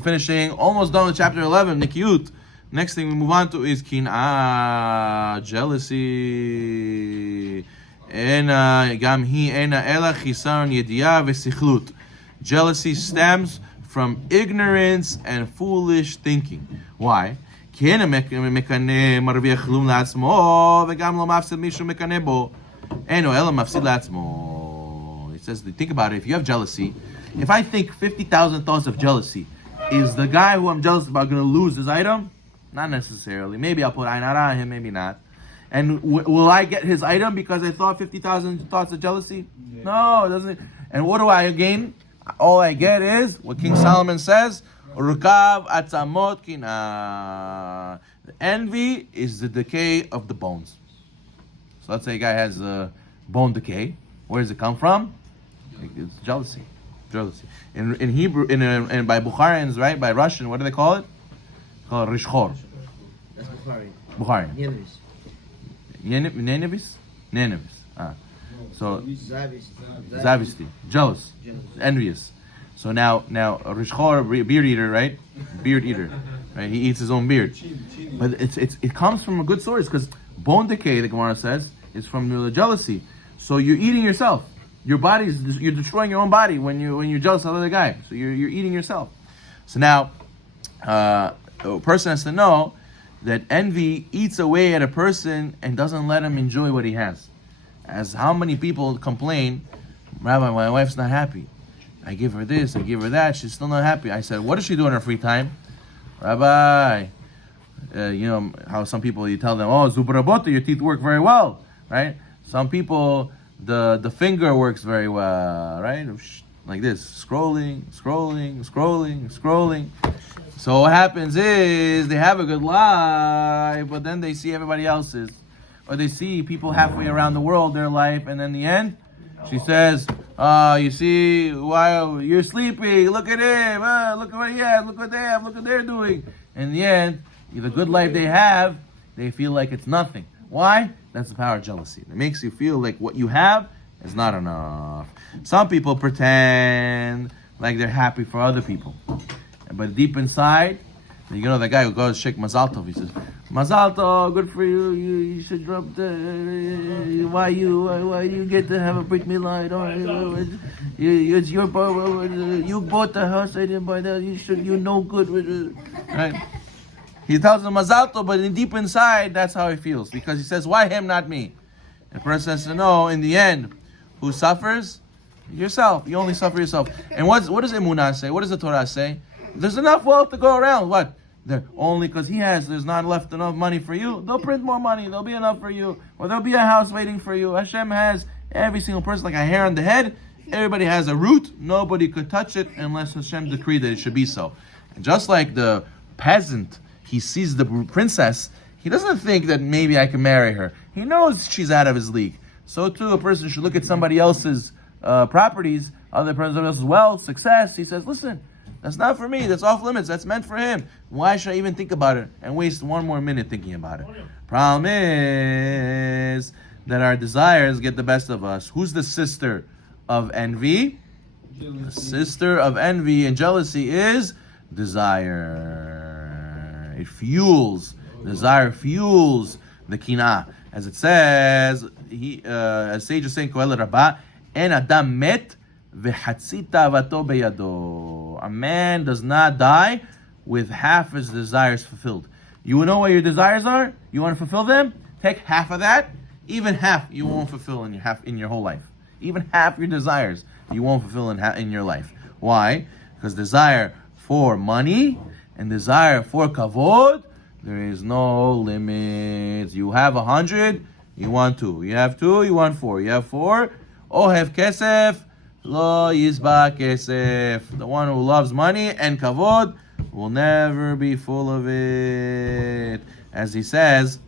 Finishing, almost done with chapter 11, Nikiyut. Next thing we move on to is Kin'ah, jealousy. Gam hi ena ela chisaron yediyah v'sichlut. Jealousy stems from ignorance and foolish thinking. Why? Ki ena mekane marviach chlum la'atzmo v'gam lo mafsid mishu mekane bo. Eno ela mafsid la'atzmo. It says, think about it. If you have jealousy, if I think 50,000 thoughts of jealousy, is the guy who I'm jealous about going to lose his item? Not necessarily. Maybe I'll put Ainara on him, maybe not. And will I get his item because I thought 50,000 thoughts of jealousy? Yeah. No, it doesn't. And what do I gain? All I get is what King Solomon says, Rukav atzamot kin'ah. Envy is the decay of the bones. So let's say a guy has a bone decay. Where does it come from? It's jealousy. Jealousy. In Hebrew, and by Bukharians, right? By Russian, what do they call it? Called rishchor. That's Bukhari. Bukhari. Nenevis. Nenevis. So Zavisti. zavisti, jealous, envious. So now rishchor, beard eater, right? Beard eater, right? He eats his own beard. But it comes from a good source because bone decay, the Gemara says, is from the jealousy. So you're eating yourself. You're destroying your own body when you're jealous of the other guy. So you're eating yourself. So now, a person has to know that envy eats away at a person and doesn't let him enjoy what he has. As how many people complain, Rabbi, my wife's not happy. I give her this, I give her that, she's still not happy. I said, what does she do in her free time? Rabbi, you know how some people, you tell them, oh, zubarabota, your teeth work very well, right? Some people, the finger works very well, right? Like this, scrolling. So what happens is they have a good life, but then they see everybody else's, or they see people halfway around the world, their life, and in the end, she says, you see, while you're sleeping, look at him, look at what he has, look what they have, look what they're doing. In the end, the good life they have, they feel like it's nothing. Why? That's the power of jealousy. It makes you feel like what you have is not enough. Some people pretend like they're happy for other people. But deep inside, you know that guy who goes shake Mazal Tov, he says, Mazal Tov, good for you, you should drop the, why you get to have a Brit Milah, it's your, you bought the house, I didn't buy that, you know good with it, right? He tells him Mazal Tov, but deep inside, that's how he feels, because he says, why him, not me? The person has to know, in the end, who suffers? Yourself. You only suffer yourself. And what does Emunah say? What does the Torah say? There's enough wealth to go around. What? Only because there's not left enough money for you. They'll print more money. There'll be enough for you. Or there'll be a house waiting for you. Hashem has every single person like a hair on the head. Everybody has a root. Nobody could touch it unless Hashem decreed that it should be so. And just like the peasant, he sees the princess, he doesn't think that maybe I can marry her. He knows she's out of his league. So too, a person should look at somebody else's properties, other person else's wealth, success. He says, listen, that's not for me. That's off limits. That's meant for him. Why should I even think about it and waste one more minute thinking about it? Problem is that our desires get the best of us. Who's the sister of envy? Jealousy. The sister of envy and jealousy is desire. It fuels. Desire fuels the kin'ah. As it says, as sage is saying, Koel Rabbah, En Adam met v'chatzit ta'avato beyado. A man does not die with half his desires fulfilled. You know what your desires are? You want to fulfill them? Take half of that. Even half you won't fulfill in your whole life. Even half your desires you won't fulfill in your life. Why? Because desire for money and desire for kavod, there is no limits. You have 100, you want 2. You have 2, you want 4. You have 4, ohev kesef, lo yizba kesef. The one who loves money and kavod will never be full of it. As he says,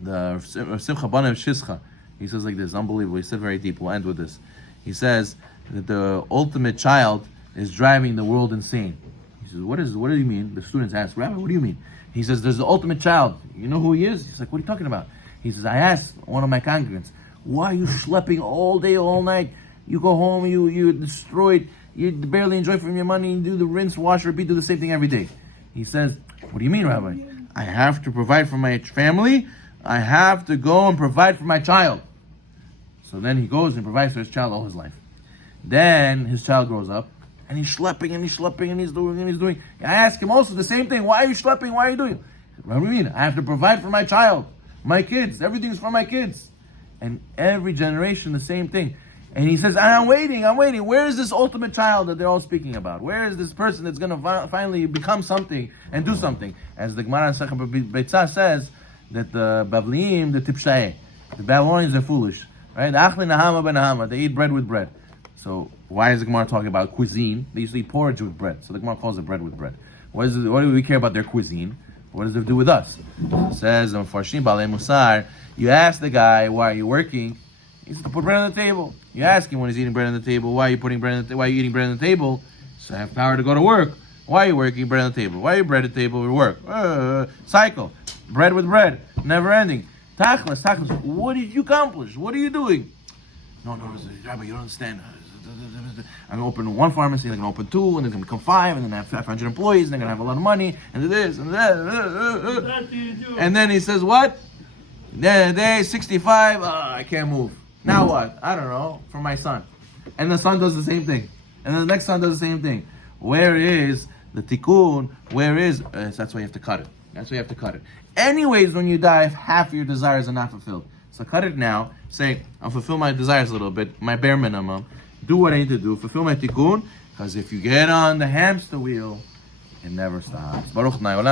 the Simcha Banav Shischa, he says like this, unbelievable. He said very deep. We'll end with this. He says that the ultimate child is driving the world insane. He says, what do you mean? The students ask, Rabbi, what do you mean? He says, there's the ultimate child. You know who he is? He's like, what are you talking about? He says, I asked one of my congregants, why are you schlepping all day, all night? You go home, you destroyed You barely enjoy from your money. You do the rinse, wash, repeat, do the same thing every day. He says, what do you mean, Rabbi? I have to provide for my family. I have to go and provide for my child. So then he goes and provides for his child all his life. Then his child grows up, and he's schlepping, and he's schlepping, and he's doing. I ask him also the same thing. Why are you schlepping? Why are you doing? What do you mean? I have to provide for my child, my kids. Everything's for my kids. And every generation, the same thing. And he says, I'm waiting. Where is this ultimate child that they're all speaking about? Where is this person that's going to finally become something and do something? As the Gemara in Sechem Beitzah says, that the Bavliim, the Tipshae, the Babylonians are foolish. Right? Achli Nahama ben Nahama. They eat bread with bread. So why is the Gemara talking about cuisine? They used to eat porridge with bread. So the Gemara calls it bread with bread. What do we care about their cuisine? What does it do with us? It says, Farshim Balei Musar, you ask the guy, why are you working? He says, to put bread on the table. You ask him when he's eating bread on the table, why are you eating bread on the table? So I have power to go to work. Why are you working bread on the table? Why are you bread at the table with work? Cycle. Bread with bread. Never ending. Tachlis. What did you accomplish? What are you doing? No, Rabbi, you don't understand. I'm going to open one pharmacy, I'm going to open two, and then going to become five, and then I have 500 employees, and they're going to have a lot of money, and this, and that. And then he says, what? Day 65, I can't move. Now what? I don't know, for my son. And the son does the same thing. And then the next son does the same thing. Where is the tikkun? Where is... that's why you have to cut it. Anyways, when you die, if half of your desires are not fulfilled. So cut it now. Say, I'll fulfill my desires a little bit, my bare minimum. Do what I need to do. Fulfill my tikkun. Because if you get on the hamster wheel, it never stops. Baruch Na'olam.